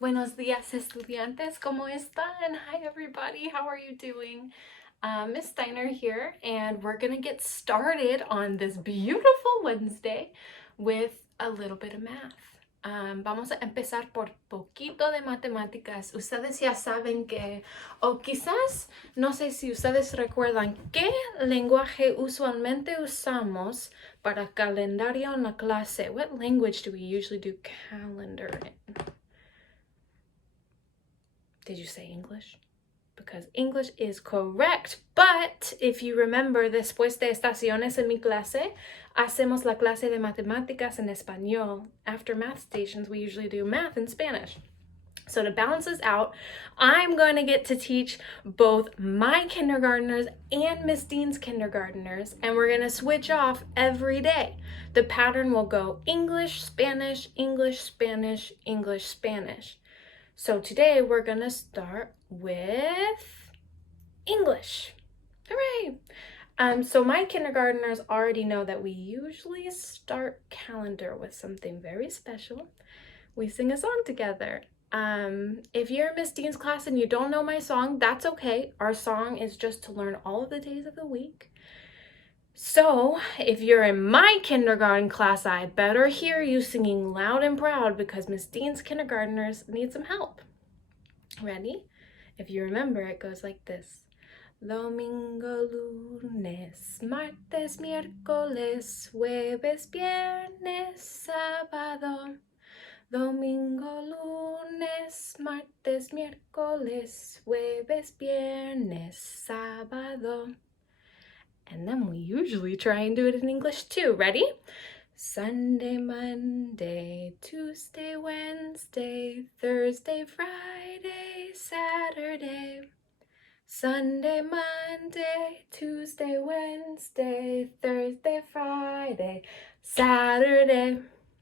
Buenos días, estudiantes. ¿Cómo están? Hi, everybody. How are you doing? Miss Steiner here, and we're going to get started on this beautiful Wednesday with a little bit of math. Vamos a empezar por poquito de matemáticas. Ustedes ya saben que, o quizás, no sé si ustedes recuerdan qué lenguaje usualmente usamos para calendario en la clase. What language do we usually do calendar in? Did you say English? Because English is correct. But if you remember, después de estaciones en mi clase, hacemos la clase de matemáticas en español. After math stations, we usually do math in Spanish. So to balance this out, I'm going to get to teach both my kindergartners and Miss Dean's kindergartners, and we're going to switch off every day. The pattern will go English, Spanish, English, Spanish, English, Spanish. So today we're gonna start with English. Hooray! So my kindergartners already know that we usually start calendar with something very special. We sing a song together. If you're in Miss Dean's class and you don't know my song, that's okay. Our song is just to learn all of the days of the week. So, if you're in my kindergarten class, I better hear you singing loud and proud because Miss Dean's kindergartners need some help. Ready? If you remember, it goes like this. Domingo, lunes, martes, miércoles, jueves, viernes, sábado. Domingo, lunes, martes, miércoles, jueves, viernes, sábado. And then we usually try and do it in English too. Ready? Sunday, Monday, Tuesday, Wednesday, Thursday, Friday, Saturday. Sunday, Monday, Tuesday, Wednesday, Thursday, Friday, Saturday.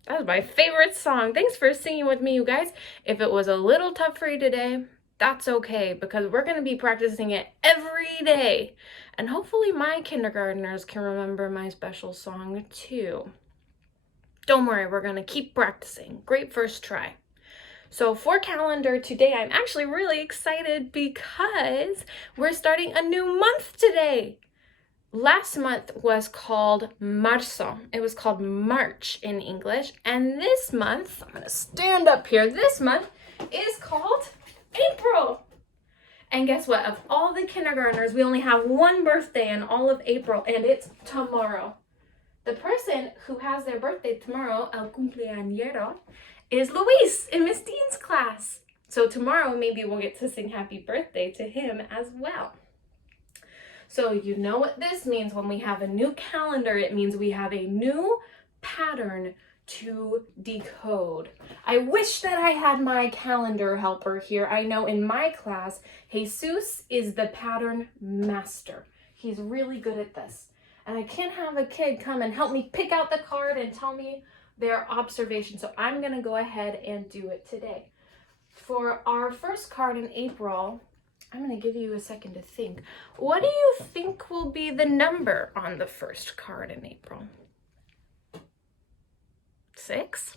That was my favorite song. Thanks for singing with me, you guys. If it was a little tough for you today, that's okay because we're going to be practicing it every day. And hopefully my kindergartners can remember my special song too. Don't worry, we're going to keep practicing. Great first try. So for calendar today, I'm actually really excited because we're starting a new month today. Last month was called Marzo. It was called March in English. And this month, I'm going to stand up here, this month is called April. And guess what? Of all the kindergartners, we only have one birthday in all of April, and it's tomorrow. The person who has their birthday tomorrow, el cumpleañero, is Luis in Miss Dean's class. So tomorrow, maybe we'll get to sing happy birthday to him as well. So you know what this means when we have a new calendar. It means we have a new pattern to decode. I wish that I had my calendar helper here. I know in my class, Jesus is the pattern master. He's really good at this. And I can't have a kid come and help me pick out the card and tell me their observation. So I'm going to go ahead and do it today. For our first card in April, I'm going to give you a second to think. What do you think will be the number on the first card in April? 6?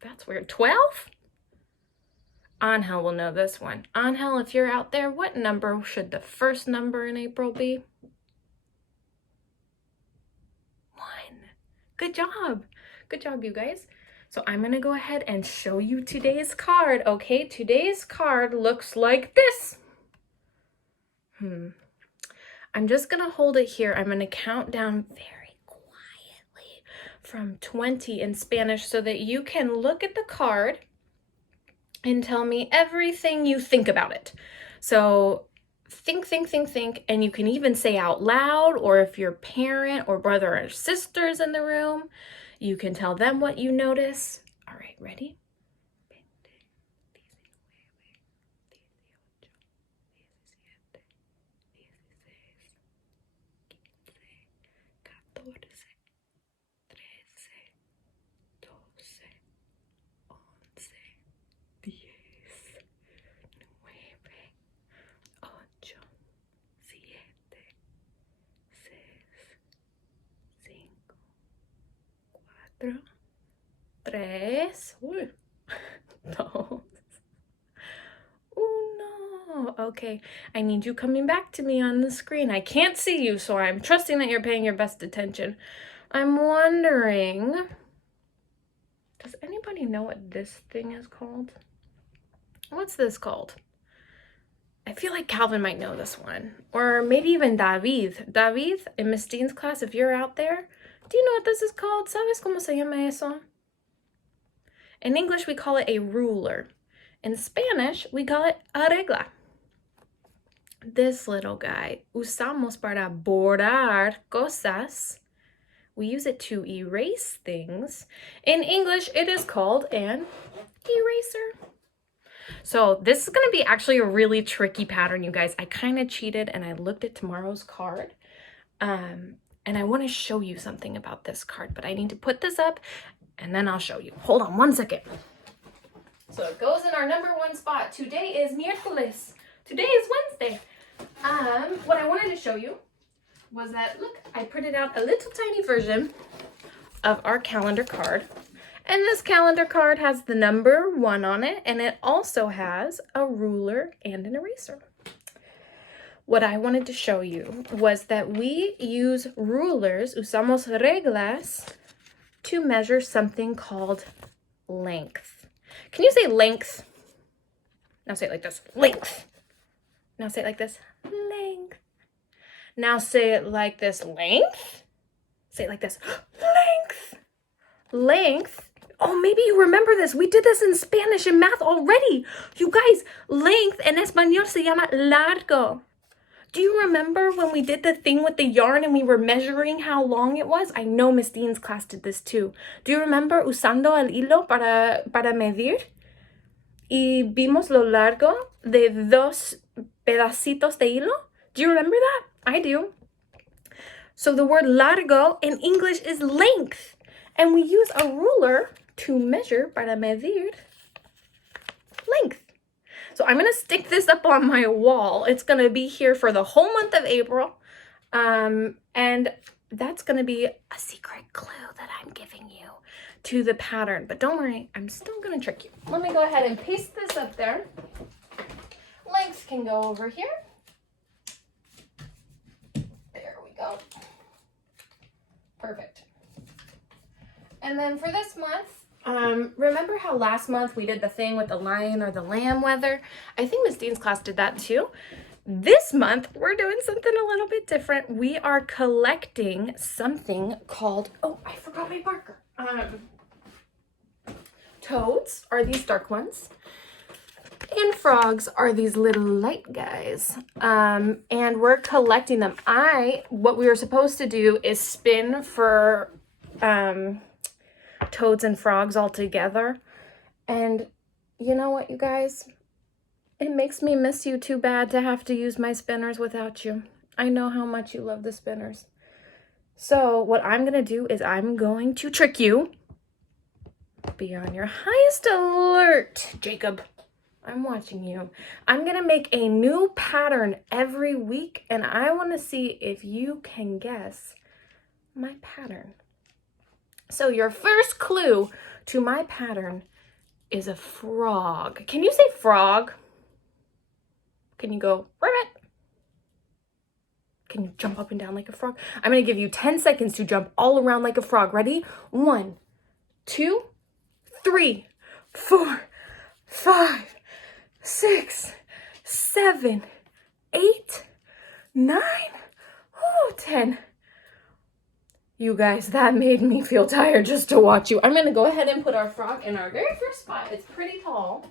That's weird. 12? Angel will know this one. Angel, if you're out there, what number should the first number in April be? 1. Good job. Good job, you guys. So I'm going to go ahead and show you today's card, okay? Today's card looks like this. I'm just going to hold it here. I'm going to count down very quietly from 20 in Spanish so that you can look at the card and tell me everything you think about it. So think, and you can even say out loud, or if your parent or brother or sister's in the room, you can tell them what you notice. All right, ready? 4, tres, dos, uno. Okay, I need you coming back to me on the screen. I can't see you, so I'm trusting that you're paying your best attention. I'm wondering, does anybody know what this thing is called? What's this called? I feel like Calvin might know this one. Or maybe even David. David, in Miss Dean's class, if you're out there, do you know what this is called? ¿Sabes cómo se llama eso? In English, we call it a ruler. In Spanish, we call it a regla. This little guy, usamos para bordar cosas. We use it to erase things. In English, it is called an eraser. So this is going to be actually a really tricky pattern, you guys. I kind of cheated and I looked at tomorrow's card. And I want to show you something about this card, but I need to put this up and then I'll show you. Hold on one second. So it goes in our number one spot. Today is miércoles. Today is Wednesday. What I wanted to show you was that, look, I printed out a little tiny version of our calendar card. And this calendar card has the number 1 on it, and it also has a ruler and an eraser. What I wanted to show you was that we use rulers, usamos reglas, to measure something called length. Can you say length? Now say it like this, length. Now say it like this, length. Now say it like this, length. Say it like this, length. Length. Oh, maybe you remember this. We did this in Spanish and math already. You guys, length en español se llama largo. Do you remember when we did the thing with the yarn and we were measuring how long it was? I know Miss Dean's class did this too. Do you remember usando el hilo para medir? Y vimos lo largo de 2 pedacitos de hilo? Do you remember that? I do. So the word largo in English is length. And we use a ruler to measure, para medir, length. So I'm going to stick this up on my wall. It's going to be here for the whole month of April. And that's going to be a secret clue that I'm giving you to the pattern. But don't worry, I'm still going to trick you. Let me go ahead and paste this up there. Length can go over here. There we go. Perfect. And then for this month, remember how last month we did the thing with the lion or the lamb weather? I think Miss Dean's class did that too. This month, we're doing something a little bit different. We are collecting something called, oh, I forgot my marker. Toads are these dark ones. And frogs are these little light guys. And we're collecting them. What we were supposed to do is spin for toads and frogs all together. And you know what, you guys? It makes me miss you too bad to have to use my spinners without you. I know how much you love the spinners. So what I'm going to do is I'm going to trick you. Be on your highest alert, Jacob. I'm watching you. I'm going to make a new pattern every week, and I want to see if you can guess my pattern. So your first clue to my pattern is a frog. Can you say frog? Can you go, rabbit? Can you jump up and down like a frog? I'm going to give you 10 seconds to jump all around like a frog. Ready? 1, 2, 3, 4, 5, 6, 7, 8, 9, 10. You guys, that made me feel tired just to watch you. I'm going to go ahead and put our frog in our very first spot. It's pretty tall.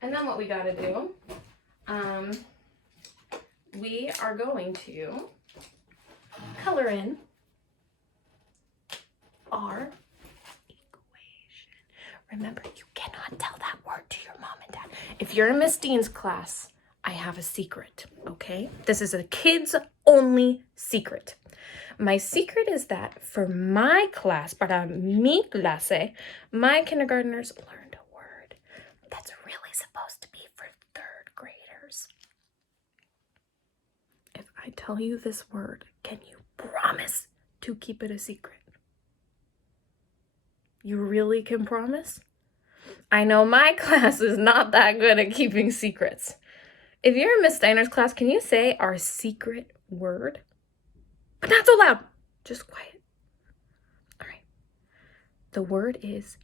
And then what we got to do, we are going to color in our equation. Remember, you cannot tell that word to your mom and dad. If you're in Miss Dean's class, I have a secret, okay? This is a kids-only secret. My secret is that for my class, para mi clase, my kindergartners learned a word that's really supposed to be for 3rd graders. If I tell you this word, can you promise to keep it a secret? You really can promise? I know my class is not that good at keeping secrets. If you're in Miss Steiner's class, can you say our secret word? But not so loud. Just quiet. All right. The word is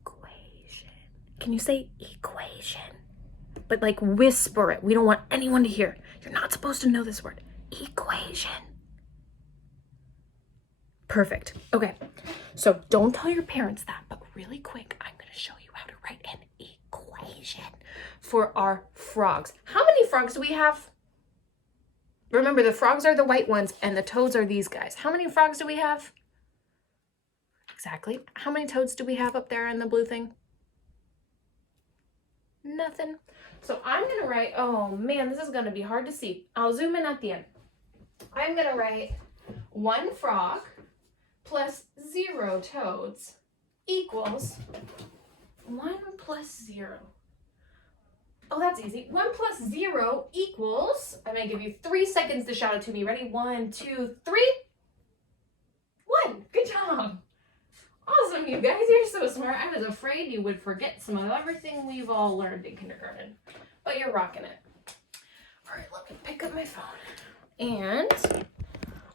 equation. Can you say equation? But like whisper it. We don't want anyone to hear. You're not supposed to know this word. Equation. Perfect. Okay. So don't tell your parents that, but really quick, I'm going to show you how to write an equation for our frogs. How many frogs do we have? Remember, the frogs are the white ones and the toads are these guys. How many frogs do we have? Exactly. How many toads do we have up there in the blue thing? Nothing. So I'm going to write, oh man, this is going to be hard to see. I'll zoom in at the end. I'm going to write 1 frog plus 0 toads equals 1 plus 0. Oh, that's easy. 1 plus 0 equals, I'm going to give you 3 seconds to shout it to me. Ready? 1, 2, 3. 1. Good job. Awesome, you guys. You're so smart. I was afraid you would forget some of everything we've all learned in kindergarten. But you're rocking it. All right, let me pick up my phone. And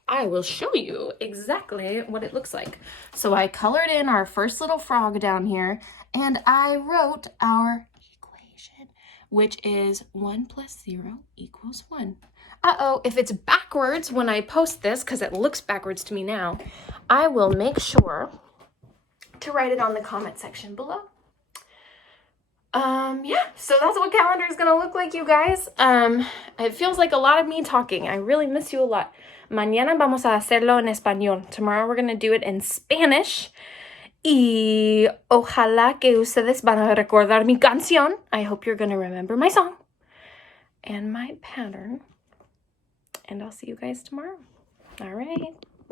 I will show you exactly what it looks like. So I colored in our first little frog down here, and I wrote our equation, which is 1 plus 0 equals 1. Uh-oh, if it's backwards when I post this, because it looks backwards to me now, I will make sure to write it on the comment section below. Yeah, so that's what calendar is going to look like, you guys. It feels like a lot of me talking. I really miss you a lot. Mañana vamos a hacerlo en español. Tomorrow we're going to do it in Spanish. Y ojalá que ustedes van a recordar mi canción. I hope you're going to remember my song and my pattern. And I'll see you guys tomorrow. All right.